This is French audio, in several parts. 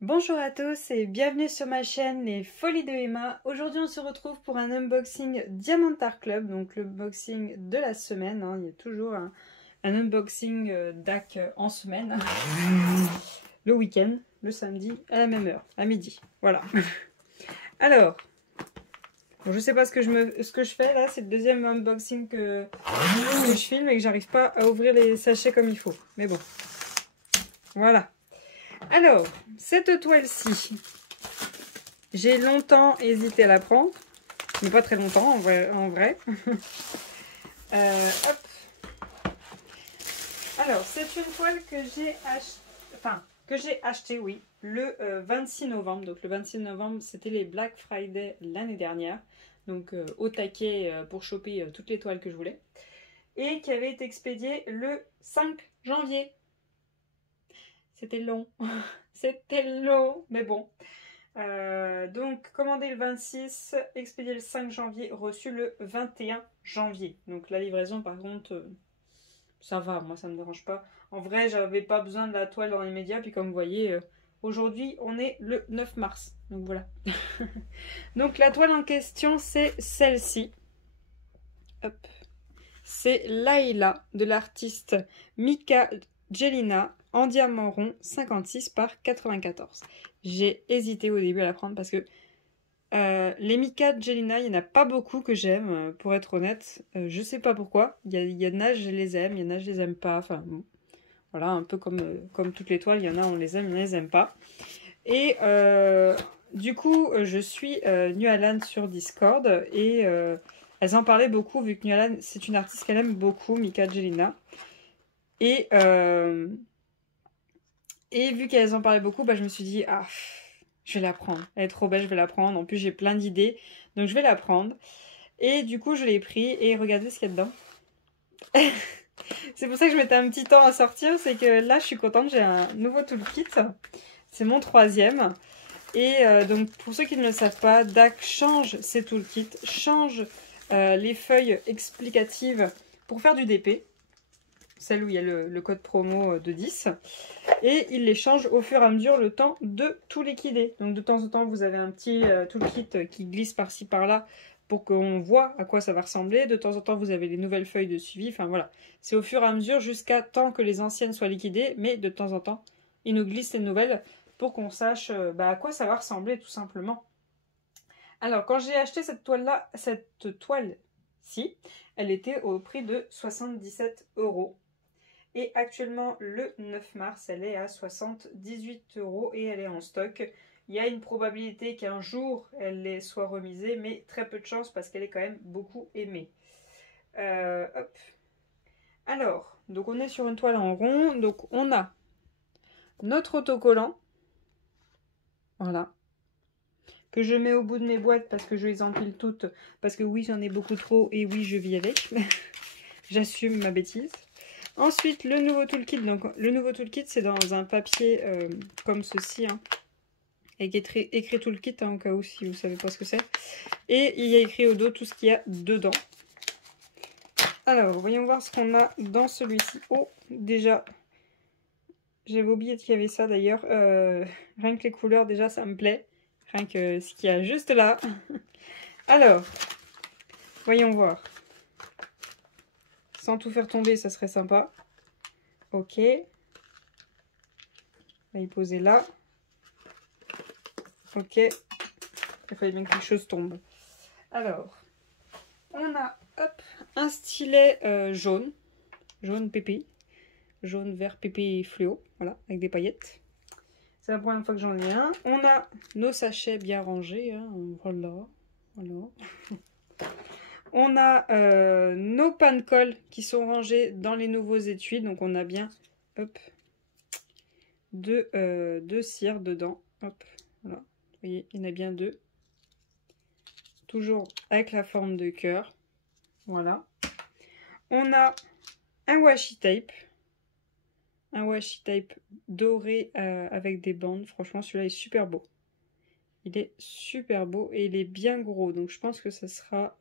Bonjour à tous et bienvenue sur ma chaîne Les Folies de Emma. Aujourd'hui on se retrouve pour un unboxing Diamantar Club, donc l'unboxing de la semaine. Il y a toujours un unboxing DAC en semaine, le week-end, le samedi, à la même heure, à midi. Voilà. Alors, bon, je sais pas ce que je fais là, c'est le deuxième unboxing que je filme et que j'arrive pas à ouvrir les sachets comme il faut. Mais bon, voilà. Alors, cette toile-ci, j'ai longtemps hésité à la prendre, mais pas très longtemps en vrai. Hop. Alors, c'est une toile que j'ai achetée, oui, le 26 novembre. Donc le 26 novembre, c'était les Black Friday l'année dernière. Donc au taquet pour choper toutes les toiles que je voulais. Et qui avait été expédiée le 5 janvier. C'était long. C'était long, mais bon. Donc commandé le 26, expédié le 5 janvier, reçu le 21 janvier. Donc la livraison par contre, ça va, moi ça me dérange pas. En vrai, j'avais pas besoin de la toile dans les médias, puis comme vous voyez, aujourd'hui on est le 9 mars. Donc voilà. Donc la toile en question, c'est celle-ci. Hop. C'est Layla de l'artiste Mika Jelina en diamant rond 56 par 94. J'ai hésité au début à la prendre parce que les Mika Jelina, il n'y en a pas beaucoup que j'aime, pour être honnête. Je sais pas pourquoi. Il y en a, je les aime, il y en a, je les aime pas. Enfin, bon. Voilà, un peu comme toutes les toiles, il y en a, on les aime, il y en a, on les aime pas. Et du coup, je suis Nualan sur Discord et elles en parlaient beaucoup, vu que Nualan, c'est une artiste qu'elle aime beaucoup, Mika Jelina. Et vu qu'elles en parlaient beaucoup, bah, je me suis dit, ah, je vais la prendre. Elle est trop belle, je vais la prendre. En plus, j'ai plein d'idées, donc je vais la prendre. Et du coup, je l'ai pris et regardez ce qu'il y a dedans. C'est pour ça que je mettais un petit temps à sortir, c'est que là, je suis contente, j'ai un nouveau toolkit. C'est mon 3e. Et donc, pour ceux qui ne le savent pas, DAC change ses toolkits, change les feuilles explicatives pour faire du DP. Celle où il y a le code promo de 10. Et il les change au fur et à mesure le temps de tout liquider. Donc de temps en temps, vous avez un petit toolkit qui glisse par-ci par-là pour qu'on voit à quoi ça va ressembler. De temps en temps, vous avez les nouvelles feuilles de suivi. Enfin voilà, c'est au fur et à mesure jusqu'à temps que les anciennes soient liquidées. Mais de temps en temps, il nous glisse les nouvelles pour qu'on sache à quoi ça va ressembler tout simplement. Alors quand j'ai acheté cette toile-ci, elle était au prix de 77 €. Et actuellement, le 9 mars, elle est à 78 € et elle est en stock. Il y a une probabilité qu'un jour, elle soit remisée, mais très peu de chance parce qu'elle est quand même beaucoup aimée. Hop. Alors, donc on est sur une toile en rond. Donc on a notre autocollant. Voilà. Que je mets au bout de mes boîtes parce que je les empile toutes. Parce que oui, j'en ai beaucoup trop et oui, je vis avec. J'assume ma bêtise. Ensuite, le nouveau toolkit. Donc, le nouveau toolkit, c'est dans un papier comme ceci. Hein, et qui est écrit toolkit, hein, au cas où si vous ne savez pas ce que c'est. Et il y a écrit au dos tout ce qu'il y a dedans. Alors, voyons voir ce qu'on a dans celui-ci. Oh, déjà, j'avais oublié qu'il y avait ça d'ailleurs. Rien que les couleurs, déjà, ça me plaît. Rien que ce qu'il y a juste là. Alors, voyons voir. Sans tout faire tomber, ça serait sympa. Ok. On va y poser là. Ok. Il fallait bien que quelque chose tombe. Alors, on a hop, un stylet jaune. Jaune pépé. Jaune, vert, pépé fluo. Voilà, avec des paillettes. C'est la première fois que j'en ai un. On a nos sachets bien rangés. Hein. Voilà. Voilà. On a nos pan-cols qui sont rangés dans les nouveaux étuis. Donc on a bien hop, deux cires dedans. Hop, voilà. Vous voyez, il y en a bien 2. Toujours avec la forme de cœur. Voilà. On a un washi tape. Un washi tape doré avec des bandes. Franchement, celui-là est super beau. Il est super beau et il est bien gros. Donc je pense que ça sera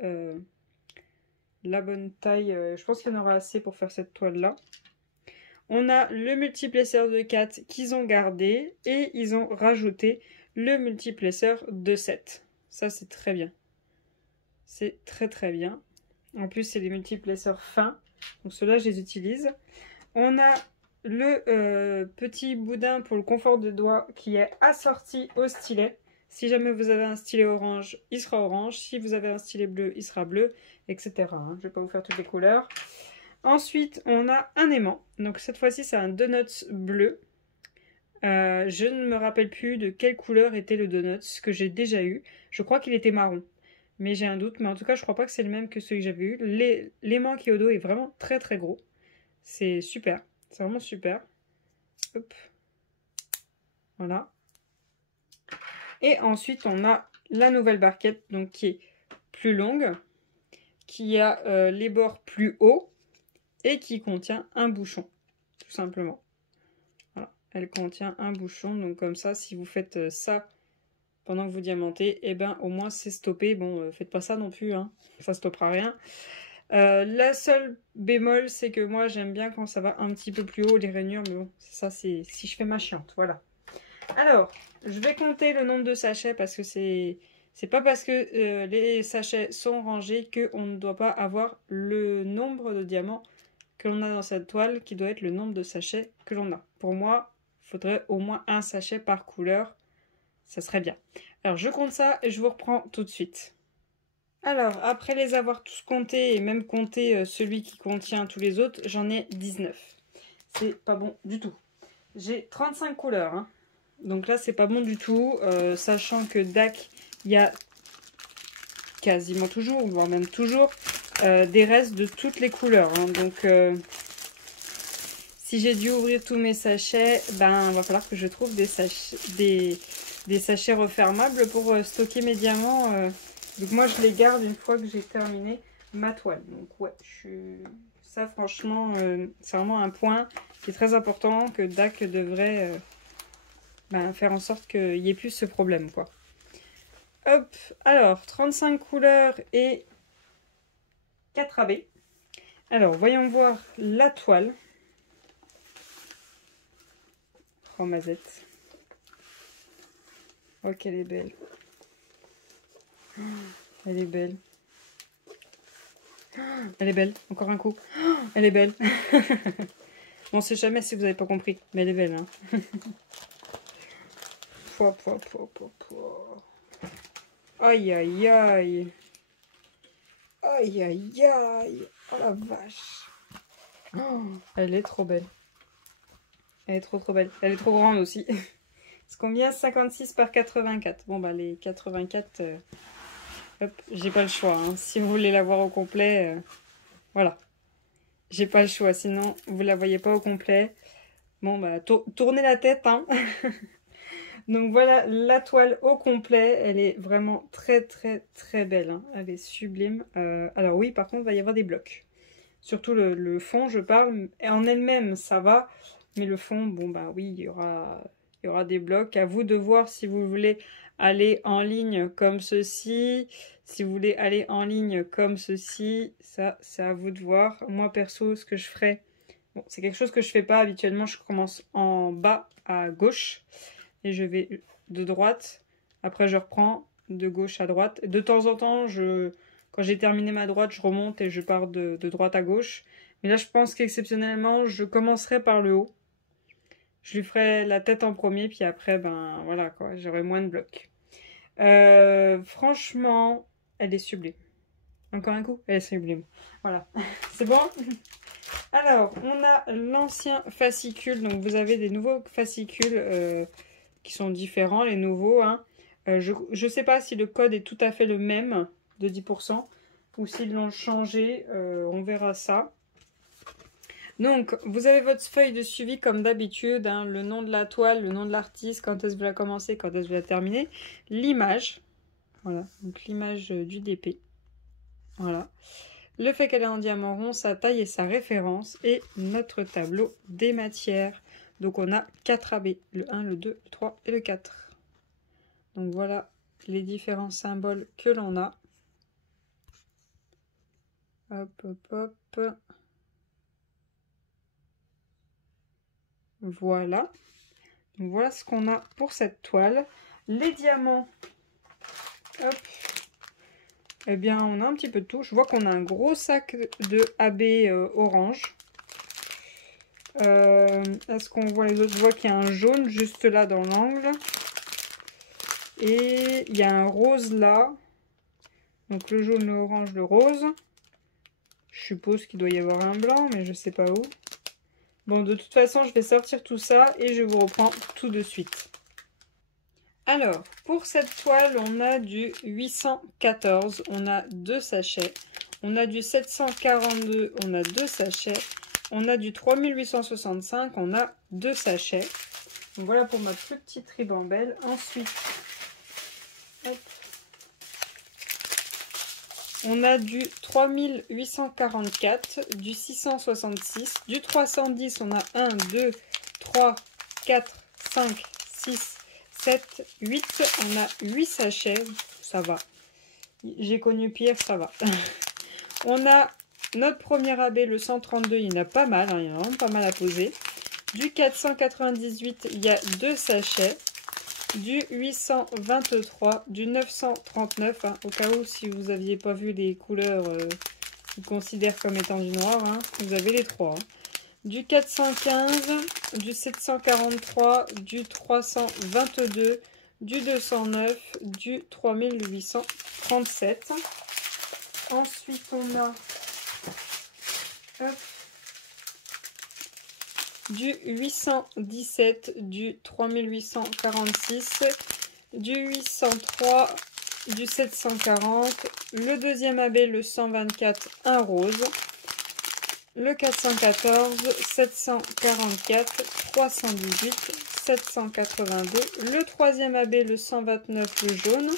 la bonne taille. Je pense qu'il y en aura assez pour faire cette toile-là. On a le multiplesseur de 4 qu'ils ont gardé et ils ont rajouté le multiplesseur de 7. Ça, c'est très bien. C'est très très bien. En plus, c'est des multiplesseurs fins. Donc ceux-là, je les utilise. On a le petit boudin pour le confort de doigts qui est assorti au stylet. Si jamais vous avez un stylet orange, il sera orange. Si vous avez un stylet bleu, il sera bleu, etc. Je ne vais pas vous faire toutes les couleurs. Ensuite, on a un aimant. Donc cette fois-ci, c'est un donuts bleu. Je ne me rappelle plus de quelle couleur était le donuts que j'ai déjà eu. Je crois qu'il était marron. Mais j'ai un doute. Mais en tout cas, je crois pas que c'est le même que celui que j'avais eu. L'aimant qui est au dos est vraiment très très gros. C'est super. C'est vraiment super. Hop. Voilà. Et ensuite, on a la nouvelle barquette, donc qui est plus longue, qui a les bords plus hauts et qui contient un bouchon, tout simplement. Voilà. Elle contient un bouchon, donc comme ça, si vous faites ça pendant que vous diamantez, et ben au moins c'est stoppé. Bon, faites pas ça non plus, hein. Ça stoppera rien. La seule bémol, c'est que moi j'aime bien quand ça va un petit peu plus haut les rainures, mais bon, ça c'est si je fais ma chiante, voilà. Alors, je vais compter le nombre de sachets parce que c'est pas parce que les sachets sont rangés qu'on ne doit pas avoir le nombre de diamants que l'on a dans cette toile qui doit être le nombre de sachets que l'on a. Pour moi, il faudrait au moins un sachet par couleur, ça serait bien. Alors, je compte ça et je vous reprends tout de suite. Alors, après les avoir tous comptés et même compté celui qui contient tous les autres, j'en ai 19. C'est pas bon du tout. J'ai 35 couleurs, hein. Donc là, c'est pas bon du tout, sachant que DAC, il y a quasiment toujours, voire même toujours, des restes de toutes les couleurs. Hein. Donc, si j'ai dû ouvrir tous mes sachets, ben, il va falloir que je trouve des sachets refermables pour stocker mes diamants. Donc moi, je les garde une fois que j'ai terminé ma toile. Donc ouais, ça franchement, c'est vraiment un point qui est très important que DAC devrait... faire en sorte qu'il n'y ait plus ce problème, quoi. Hop, alors, 35 couleurs et 4 AB. Alors, voyons voir la toile. Oh, Mazette. Oh, qu'elle est belle. Oh, elle est belle. Oh, elle est belle, encore un coup. Oh, elle est belle. On sait jamais si vous n'avez pas compris, mais elle est belle, hein. Pouah, pouah, pouah, pouah, pouah. Aïe, aïe, aïe. Aïe, aïe, aïe. Oh la vache. Oh, elle est trop belle. Elle est trop belle. Elle est trop grande aussi. C'est combien? 56 par 84. Bon bah les 84, hop, j'ai pas le choix. Hein. Si vous voulez la voir au complet, voilà. J'ai pas le choix, sinon vous la voyez pas au complet. Bon bah tournez la tête, hein. Donc voilà la toile au complet. Elle est vraiment très belle. Hein. Elle est sublime. Alors oui, par contre, il va y avoir des blocs. Surtout le fond, je parle. En elle-même, ça va. Mais le fond, bon bah oui, il y aura des blocs. À vous de voir si vous voulez aller en ligne comme ceci. Si vous voulez aller en ligne comme ceci, ça, c'est à vous de voir. Moi, perso, ce que je ferais, bon, c'est quelque chose que je fais pas habituellement. Je commence en bas à gauche et je vais de droite. Après, je reprends de gauche à droite. De temps en temps, quand j'ai terminé ma droite, je remonte et je pars de droite à gauche. Mais là, je pense qu'exceptionnellement, je commencerai par le haut. Je lui ferai la tête en premier, puis après, ben voilà quoi, j'aurai moins de blocs. Franchement, elle est sublime. Encore un coup? Elle est sublime. Voilà. C'est bon? Alors, on a l'ancien fascicule. Donc, vous avez des nouveaux fascicules qui sont différents, les nouveaux. Hein. Je ne sais pas si le code est tout à fait le même de 10% ou s'ils l'ont changé. On verra ça. Donc, vous avez votre feuille de suivi comme d'habitude, hein, le nom de la toile, le nom de l'artiste, quand est-ce que vous la commencez, quand est-ce que vous la terminez, l'image, voilà, donc l'image du DP, voilà, le fait qu'elle est en diamant rond, sa taille et sa référence, et notre tableau des matières. Donc, on a 4 AB, le 1, le 2, le 3 et le 4. Donc, voilà les différents symboles que l'on a. Hop, hop, hop. Voilà. Donc voilà ce qu'on a pour cette toile. Les diamants, hop, eh bien on a un petit peu de tout. Je vois qu'on a un gros sac de AB orange. Est-ce qu'on voit les autres? Je vois qu'il y a un jaune juste là dans l'angle. Et il y a un rose là. Donc le jaune, le orange, le rose. Je suppose qu'il doit y avoir un blanc, mais je sais pas où. Bon, de toute façon, je vais sortir tout ça et je vous reprends tout de suite. Alors, pour cette toile, on a du 814, on a 2 sachets. On a du 742, on a 2 sachets. On a du 3865, on a 2 sachets. Donc voilà pour ma plus petite ribambelle. Ensuite, hop, on a du 3844, du 666, du 310, on a 1, 2, 3, 4, 5, 6, 7, 8, on a 8 sachets, ça va. J'ai connu pire, ça va. On a notre premier AB, le 132, il y en a pas mal, hein, il y en a vraiment pas mal à poser. Du 498, il y a 2 sachets. Du 823, du 939, hein, au cas où si vous n'aviez pas vu les couleurs, je considère comme étant du noir, hein, vous avez les 3. Hein. Du 415, du 743, du 322, du 209, du 3837. Ensuite, on a hop, du 817, du 3846, du 803, du 740, le deuxième AB, le 124, un rose, le 414, 744, 318, 782, le troisième AB, le 129, le jaune,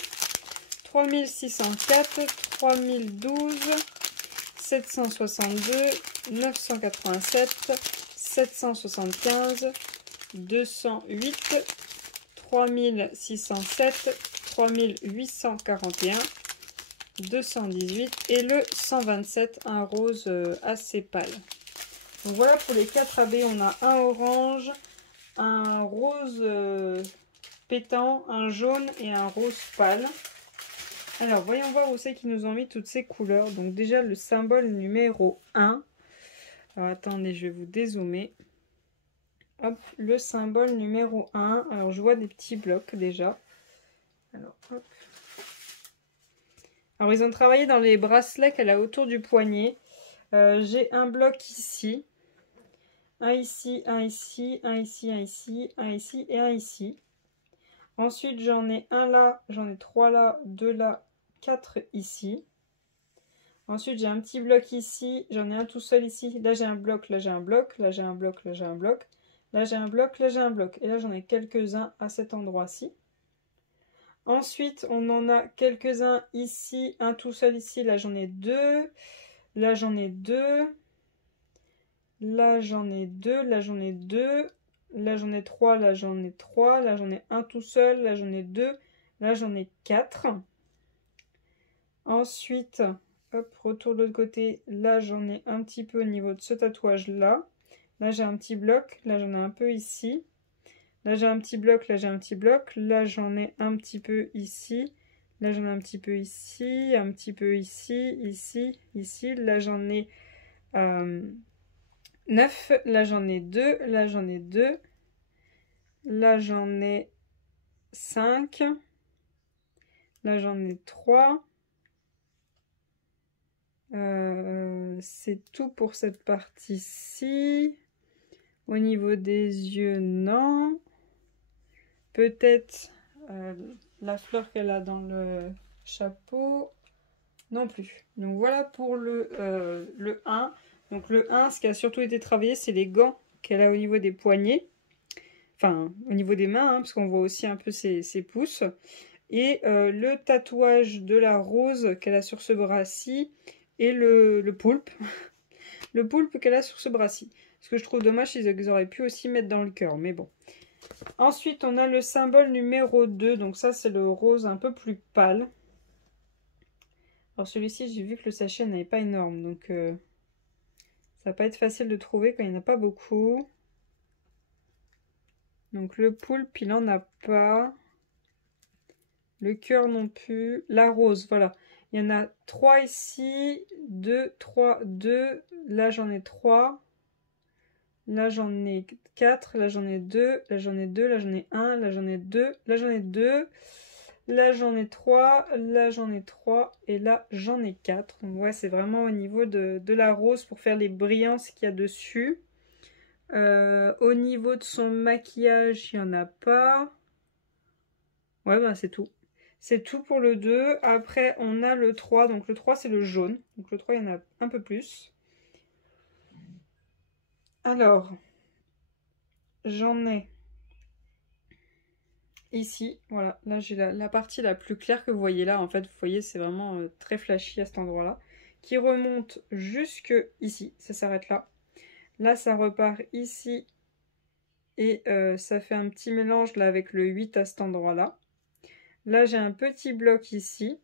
3604, 3012, 762, 987, 775, 208, 3607, 3841, 218 et le 127, un rose assez pâle. Donc voilà pour les 4 AB, on a un orange, un rose pétant, un jaune et un rose pâle. Alors voyons voir où c'est qu'ils nous ont mis toutes ces couleurs. Donc déjà le symbole numéro 1. Alors attendez, je vais vous dézoomer. Hop, le symbole numéro 1. Alors je vois des petits blocs déjà. Alors hop. Alors ils ont travaillé dans les bracelets qu'elle a autour du poignet. J'ai un bloc ici. Un ici, un ici, un ici, un ici, un ici et un ici. Ensuite j'en ai un là, j'en ai 3 là, 2 là, 4 ici. Ensuite, j'ai un petit bloc ici. J'en ai un tout seul ici. Là, j'ai un bloc. Là, j'ai un bloc. Là, j'ai un bloc. Là, j'ai un bloc. Là, j'ai un bloc. Là, j'ai un bloc. Et là, j'en ai quelques-uns à cet endroit-ci. Ensuite, on en a quelques-uns ici. Un tout seul ici. Là, j'en ai 2. Là, j'en ai 2. Là, j'en ai 2. Là, j'en ai 2. Là, j'en ai 3. Là, j'en ai 3. Là, j'en ai un tout seul. Là, j'en ai 2. Là, j'en ai 4. Ensuite... hop, retour de l'autre côté. Là, j'en ai un petit peu au niveau de ce tatouage-là. Là, j'ai un petit bloc. Là, j'en ai un peu ici. Là, j'ai un petit bloc. Là, j'ai un petit bloc. Là, j'en ai un petit peu ici. Là, j'en ai un petit peu ici. Un petit peu ici. Ici. Ici. Là, j'en ai 9. Là, j'en ai 2. Là, j'en ai 2. Là, j'en ai 5. Là, j'en ai 3. C'est tout pour cette partie-ci. Au niveau des yeux, non. Peut-être la fleur qu'elle a dans le chapeau. Non plus. Donc voilà pour le 1. Donc le 1, ce qui a surtout été travaillé, c'est les gants qu'elle a au niveau des poignets. Enfin, au niveau des mains, hein, parce qu'on voit aussi un peu ses pouces. Et le tatouage de la rose qu'elle a sur ce bras-ci. Et le poulpe. Le poulpe qu'elle a sur ce bras-ci. Ce que je trouve dommage, c'est qu'ils auraient pu aussi mettre dans le cœur. Mais bon. Ensuite, on a le symbole numéro 2. Donc ça, c'est le rose un peu plus pâle. Alors celui-ci, j'ai vu que le sachet n'avait pas énorme. Donc ça va pas être facile de trouver quand il n'y en a pas beaucoup. Donc le poulpe, il en a pas. Le cœur non plus. La rose, voilà. Il y en a 3 ici. 2, 3, 2. Là, j'en ai 3. Là, j'en ai 4. Là, j'en ai 2. Là, j'en ai 2. Là, j'en ai 1. Là, j'en ai 2. Là, j'en ai 2. Là, j'en ai 3. Là, j'en ai 3. Et là, j'en ai 4. Donc, ouais, c'est vraiment au niveau de la rose pour faire les brillances qu'il y a dessus. Au niveau de son maquillage, il n'y en a pas. Ouais, bah, c'est tout. C'est tout pour le 2. Après, on a le 3. Donc, le 3, c'est le jaune. Donc, le 3, il y en a un peu plus. Alors, j'en ai ici. Voilà, là, j'ai la partie la plus claire que vous voyez là. En fait, vous voyez, c'est vraiment très flashy à cet endroit-là. Qui remonte jusque ici. Ça s'arrête là. Là, ça repart ici. Et ça fait un petit mélange là avec le 8 à cet endroit-là. Là, j'ai un petit bloc ici.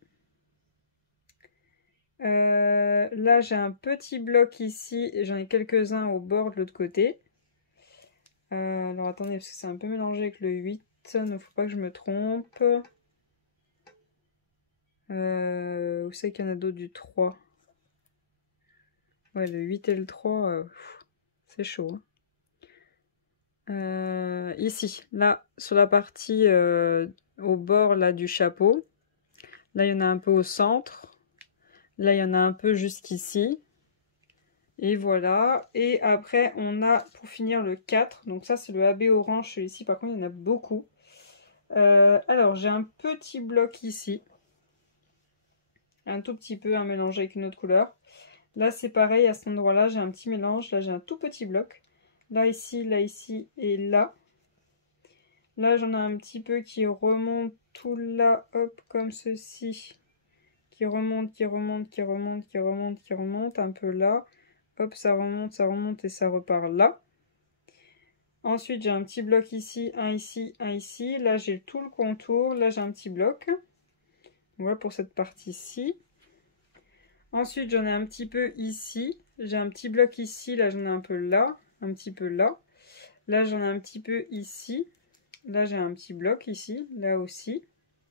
Là, j'ai un petit bloc ici et j'en ai quelques-uns au bord de l'autre côté. Alors, attendez, parce que c'est un peu mélangé avec le 8. Il ne faut pas que je me trompe. Où c'est qu'il y en a d'autres du 3? Ouais, le 8 et le 3, c'est chaud. Ici, là, sur la partie au bord là, du chapeau. Là, il y en a un peu au centre. Là, il y en a un peu jusqu'ici. Et voilà. Et après, on a, pour finir, le 4. Donc ça, c'est le AB orange. Celui-ci, par contre, il y en a beaucoup. Alors, j'ai un petit bloc ici. Un tout petit peu, un mélange avec une autre couleur. Là, c'est pareil. À cet endroit-là, j'ai un petit mélange. Là, j'ai un tout petit bloc. Là, ici et là. Là, j'en ai un petit peu qui remonte tout là, hop, comme ceci. Qui remonte, qui remonte, qui remonte, qui remonte, qui remonte. Un peu là. Hop, ça remonte et ça repart là. Ensuite, j'ai un petit bloc ici, un ici, un ici. Là, j'ai tout le contour. Là, j'ai un petit bloc. Voilà pour cette partie-ci. Ensuite, j'en ai un petit peu ici. J'ai un petit bloc ici. Là, j'en ai un peu là. Un petit peu là. Là, j'en ai un petit peu ici. Là, j'ai un petit bloc ici. Là aussi,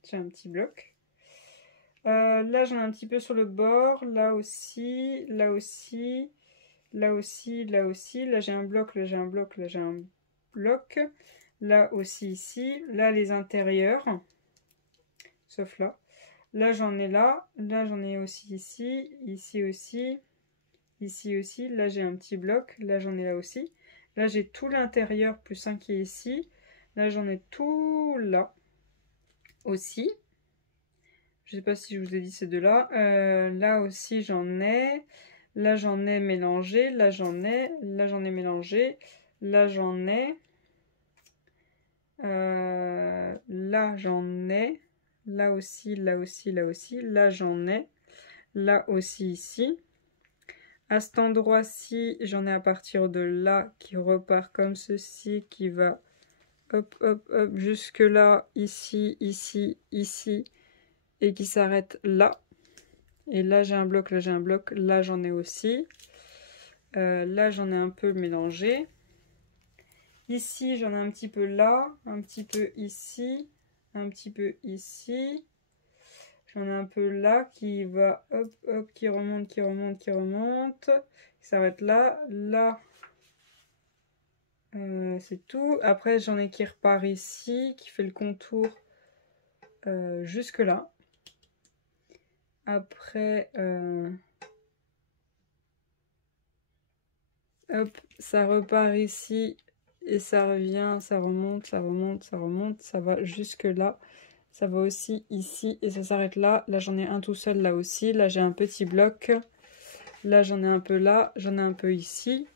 j'ai un petit bloc. Là, j'en ai un petit peu sur le bord. Là aussi, là aussi. Là aussi, là aussi. Là, j'ai un bloc. Là, j'ai un bloc. Là, j'ai un bloc. Là aussi, ici. Là, les intérieurs. Sauf là. Là, j'en ai là. Là, j'en ai aussi ici. Ici aussi. Ici aussi. Là, j'ai un petit bloc. Là, j'en ai là aussi. Là, j'ai tout l'intérieur plus un qui est ici. Là, j'en ai tout là aussi. Je sais pas si je vous ai dit ces deux-là. Là aussi, j'en ai. Là, j'en ai mélangé. Là, j'en ai. Là, j'en ai mélangé. Là, j'en ai. Là, j'en ai. Là aussi, là aussi, là aussi. Là, j'en ai. Là aussi, ici. À cet endroit-ci, j'en ai à partir de là qui repart comme ceci, qui va hop, hop, hop, jusque là, ici, ici, ici, et qui s'arrête là. Et là, j'ai un bloc, là, j'ai un bloc, là, j'en ai aussi. Là, j'en ai un peu mélangé. Ici, j'en ai un petit peu là, un petit peu ici, un petit peu ici. J'en ai un peu là qui va, hop, hop, qui remonte, qui remonte, qui remonte. Qui s'arrête là, là. C'est tout. Après, j'en ai qui repart ici, qui fait le contour jusque là. Après, hop, ça repart ici et ça revient, ça remonte, ça remonte, ça remonte, ça va jusque là. Ça va aussi ici et ça s'arrête là. Là, j'en ai un tout seul là aussi. Là, j'ai un petit bloc. Là, j'en ai un peu là. J'en ai un peu ici.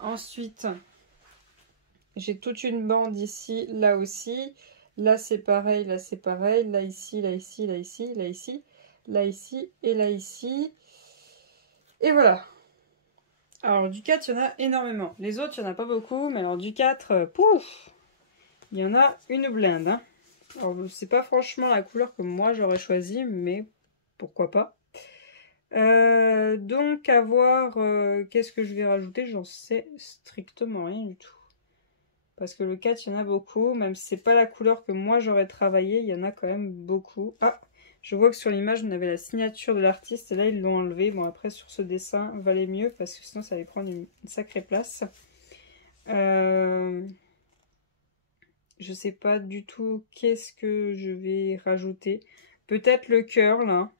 Ensuite, j'ai toute une bande ici, là aussi. Là, c'est pareil, là, c'est pareil. Là, ici, là, ici, là, ici, là, ici. Là, ici et là, ici. Et voilà. Alors, du 4, il y en a énormément. Les autres, il n'y en a pas beaucoup. Mais alors, du 4, pouf, il y en a une blinde. Hein. Alors, c'est pas franchement la couleur que moi, j'aurais choisi. Mais pourquoi pas. Donc, à voir qu'est-ce que je vais rajouter. J'en sais strictement rien du tout. Parce que le 4, il y en a beaucoup. Même si c'est pas la couleur que moi j'aurais travaillé, il y en a quand même beaucoup. Ah, je vois que sur l'image, on avait la signature de l'artiste. Et là, ils l'ont enlevé. Bon, après, sur ce dessin, valait mieux. Parce que sinon, ça allait prendre une sacrée place. Je sais pas du tout qu'est-ce que je vais rajouter. Peut-être le cœur, là.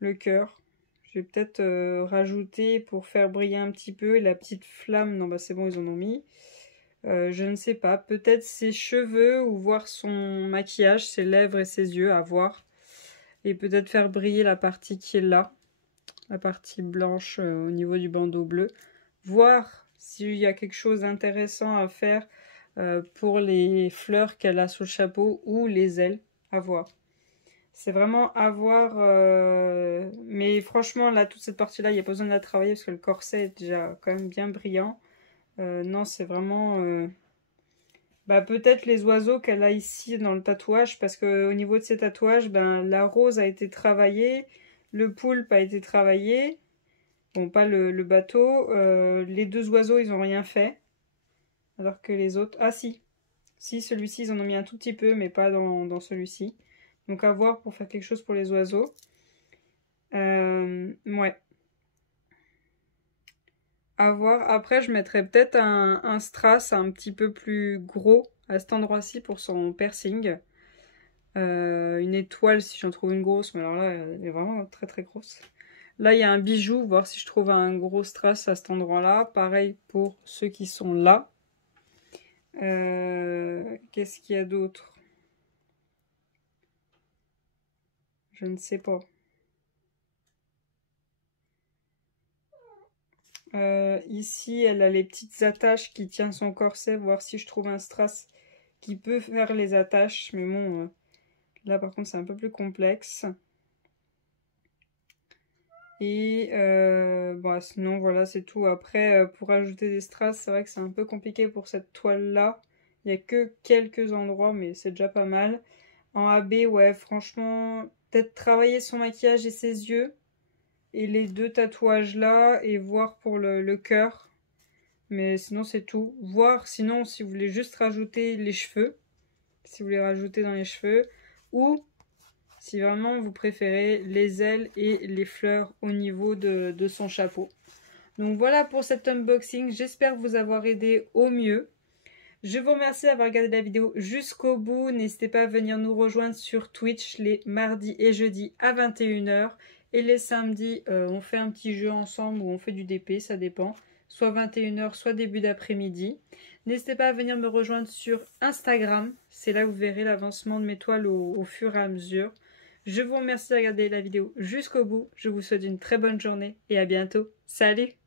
Le cœur. Je vais peut-être rajouter pour faire briller un petit peu. Et la petite flamme, non, bah c'est bon, ils en ont mis. Je ne sais pas. Peut-être ses cheveux ou voir son maquillage, ses lèvres et ses yeux, à voir. Et peut-être faire briller la partie qui est là. La partie blanche au niveau du bandeau bleu. Voir s'il y a quelque chose d'intéressant à faire pour les fleurs qu'elle a sur le chapeau ou les ailes. À voir. C'est vraiment à voir. Mais franchement, là, toute cette partie-là, il n'y a pas besoin de la travailler parce que le corset est déjà quand même bien brillant. Non, c'est vraiment... Bah, peut-être les oiseaux qu'elle a ici dans le tatouage, parce qu'au niveau de ces tatouages, ben, la rose a été travaillée, le poulpe a été travaillé, bon, pas le bateau, les deux oiseaux, ils n'ont rien fait, alors que les autres... Ah si, si, celui-ci, ils en ont mis un tout petit peu, mais pas dans celui-ci. Donc à voir pour faire quelque chose pour les oiseaux. Ouais. À voir. Après, je mettrais peut-être un strass un petit peu plus gros à cet endroit-ci pour son piercing. Une étoile si j'en trouve une grosse, mais alors là, elle est vraiment très très grosse. Là, il y a un bijou, voir si je trouve un gros strass à cet endroit-là. Pareil pour ceux qui sont là. Qu'est-ce qu'il y a d'autre? Je ne sais pas. Ici, elle a les petites attaches qui tiennent son corset. Voir si je trouve un strass qui peut faire les attaches. Mais bon, là par contre, c'est un peu plus complexe. Et bon, sinon, voilà, c'est tout. Après, pour ajouter des strass, c'est vrai que c'est un peu compliqué pour cette toile-là. Il n'y a que quelques endroits, mais c'est déjà pas mal. En AB, ouais, franchement, peut-être travailler son maquillage et ses yeux. Et les deux tatouages là, et voir pour le cœur. Mais sinon, c'est tout. Voir, sinon, si vous voulez juste rajouter les cheveux. Si vous voulez rajouter dans les cheveux. Ou si vraiment vous préférez les ailes et les fleurs au niveau de son chapeau. Donc voilà pour cet unboxing. J'espère vous avoir aidé au mieux. Je vous remercie d'avoir regardé la vidéo jusqu'au bout. N'hésitez pas à venir nous rejoindre sur Twitch les mardis et jeudis à 21 h. Et les samedis, on fait un petit jeu ensemble ou on fait du DP, ça dépend. Soit 21 h, soit début d'après-midi. N'hésitez pas à venir me rejoindre sur Instagram. C'est là que vous verrez l'avancement de mes toiles au fur et à mesure. Je vous remercie de regarder la vidéo jusqu'au bout. Je vous souhaite une très bonne journée et à bientôt. Salut!